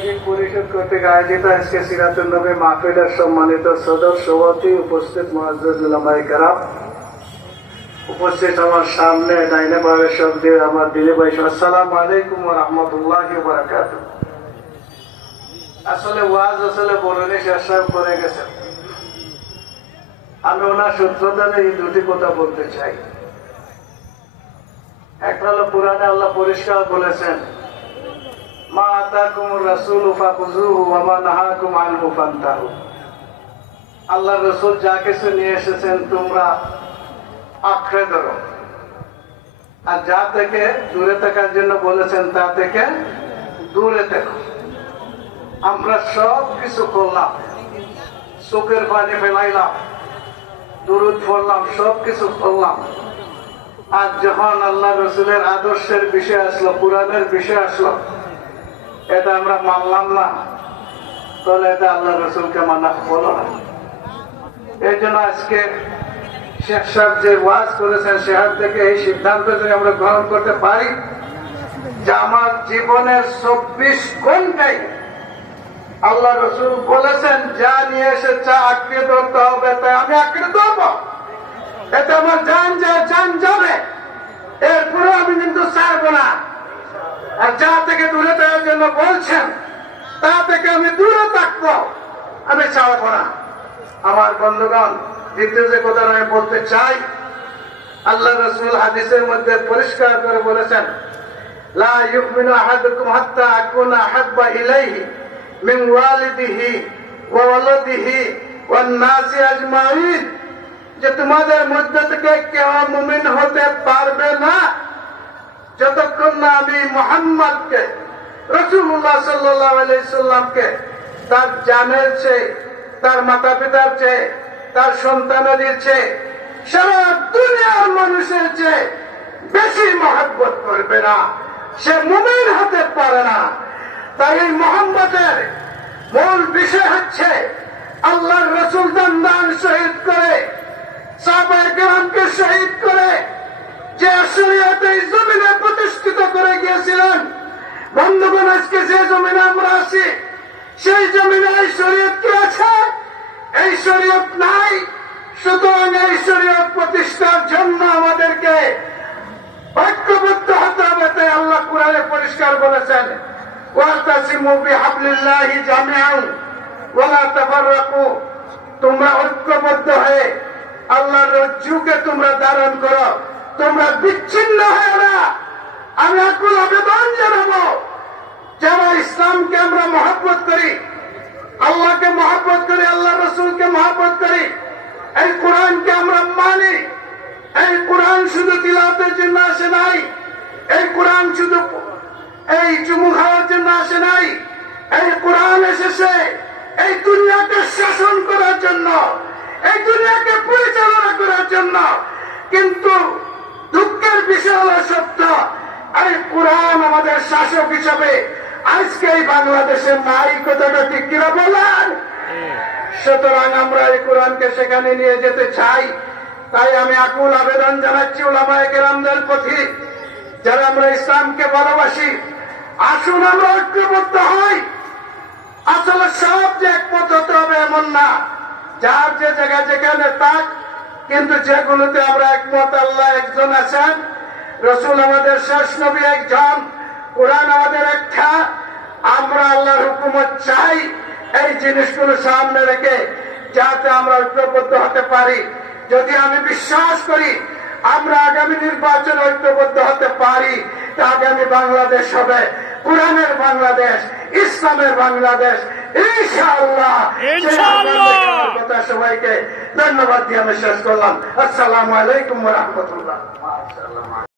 আয়োজক পরিষদ কর্তৃক আয়োজিত আজকে সিরাতুন নবী মাহফিলের সম্মানিত সদর সভাপতি, উপস্থিত মুআজ্জাজ উলামায়ে কেরাম, উপস্থিত আমার সামনে ডাইনে বামে সব দিয়ে আমার দিলে ভাই, আসসালামু আলাইকুম ওয়া রাহমাতুল্লাহি ওয়া বারাকাতুহু। আসলে ওয়াজ বলনে শেষ করে গেছেন। আমি ওনার সূত্রধারে এই দুটি কথা বলতে চাই। একটা হলো কোরআনে আল্লাহ পরিষ্কার বলেছেন, মা আতাকুমুর রাসূলু ফাখুযুহু ওয়া মা নাহাকুম আনহু ফান্তাহু। আল্লাহর রাসূল যা কিছু নিয়ে এসেছেন তোমরা আঁকড়ে ধরো, আর যা থেকে দূরে থাকার জন্য বলেছেন তা থেকে দূরে থেকো। আমরা সব কিছু করলাম, চোখের পানি ফেলাইলাম, দুরূদ পড়লাম, সব কিছু করলাম, আর যখন আল্লাহ রসুলের আদর্শের বিষয় আসলো, কোরআনের বিষয় আসলো, এটা আমরা মানলাম না, তাহলে এটা আল্লাহ রসুলকে মানা হলো না। এই জন্য আজকে শেখ সাহেব যে ওয়াজ করেছেন, সেখান থেকে এই সিদ্ধান্ত যদি আমরা গ্রহণ করতে পারি যে আমার জীবনের 24 ঘন্টায় আল্লাহ রসুল বলেছেন যা নিয়ে এসে চা আঁকড়ে ধরতে হবে, তাই আমি আঁকড়ে ধরবো। এতে আমার জান যাবে, এরপরে আমি কিন্তু ছাড়বো না। আর যা থেকে দূরে থাকার জন্য বলছেন তা থেকে আমি দূরে থাকবো, আমি ছাড়বো না। আমার বন্ধুগণ, দ্বিতীয় যে কথা আমি বলতে চাই, আল্লাহ রাসূল হাদিসের মধ্যে পরিষ্কার করে বলেছেন, লা ইউমিনু আহাদুকুম হাত্তা আকুনা আহাব্বা ইলাইহি মিন ওয়ালিদিহি ওয়া ওয়ালাদিহি ওয়ান নাসি আজমাইন, যে তোমাদের মধ্যে থেকে কেউ মুমিন হতে পারবে না যতক্ষণ না আমি মুহাম্মদকে, রাসূলুল্লাহ সাল্লাল্লাহু আলাইহি সাল্লামকে তার জানের চেয়ে, তার মাতা পিতার চেয়ে, তার সন্তানাদের চেয়ে, সারা দুনিয়ার মানুষের চেয়ে বেশি মহব্বত করবে না, সে মুমিন হতে পারে না। তাই এই মুহাম্মদের মূল বিষয় হচ্ছে আল্লাহর রাসূল দান শহীদ করে, সাহাবায়ে কেরামকে শহীদ করে যে শরীয়ত এই জমিনে প্রতিষ্ঠিত করে গিয়েছিলেন। বন্ধুগণ, আজকে যে জমিনে আমরা আছি, সেই জমিনে এই শরীয়ত কি আছে? এই শরীয়ত নাই। সুতরাং এই শরীয়ত প্রতিষ্ঠার জন্য আমাদেরকে ঐক্যবদ্ধ হতে হবে। তাই আল্লাহ কুরআনে পরিষ্কার বলেছেন, ওয়াতাসিমু বিহাবলিল্লাহি জামিআন ওয়া লা তাফাররাকু, তোমরা ঐক্যবদ্ধ হয়ে আল্লাহর রজ্জুকে তোমরা ধারণ করো, তোমরা বিচ্ছিন্ন হয়ে না। আমি আকুল আবেদন জানাবো, যারা ইসলামকে আমরা মহব্বত করি, আল্লাহকে মহব্বত করি, আল্লাহ রসুলকে মহব্বত করি, এই কোরআনকে আমরা মানি। এই কোরআন শুধু তিলাওয়াতের জন্য আসে নাই, এই কোরআন শুধু এই চুমু খাওয়ার জন্য আসে নাই, এই কোরআন এসেছে এই দুনিয়াকে শাসন করার জন্য, এই দুনিয়াকে পরিচালনা করার জন্য। কিন্তু দুঃখের বিষয় হল সত্য, এই কোরআন আমাদের শাসক হিসাবে আজকে এই বাংলাদেশের নাই। কথাটা ঠিক কিনা বলেন? সুতরাং আমরা এই কোরআনকে সেখানে নিয়ে যেতে চাই। তাই আমি আকুল আবেদন জানাচ্ছি উলামায়ে কেরামদের প্রতি, যারা আমরা ইসলামকে ভালোবাসি, আসুন আমরা ঐক্যবদ্ধ হই। আসলে সব যে একমত হতে হবে এমন না, যার যে জায়গা যেখানে থাক, কিন্তু যেগুলোতে আমরা একমত, আল্লাহ একজন আছেন, রসুল আমাদের শেষ নবী একজন, কোরআন আমাদের একটা, আমরা আল্লাহর হুকুমত চাই। এই জিনিসগুলো সামনে রেখে যাতে আমরা ঐক্যবদ্ধ হতে পারি। যদি আমি বিশ্বাস করি আমরা আগামী নির্বাচনে ঐক্যবদ্ধ হতে পারি, তা আগামী বাংলাদেশ হবে কোরআনের বাংলাদেশ, ইসলামের বাংলাদেশ, ইনশাআল্লাহ। কথা সবাইকে ধন্যবাদ দিয়ে আমি শেষ করলাম। আসসালামু আলাইকুম ওয়া রাহমাতুল্লাহ।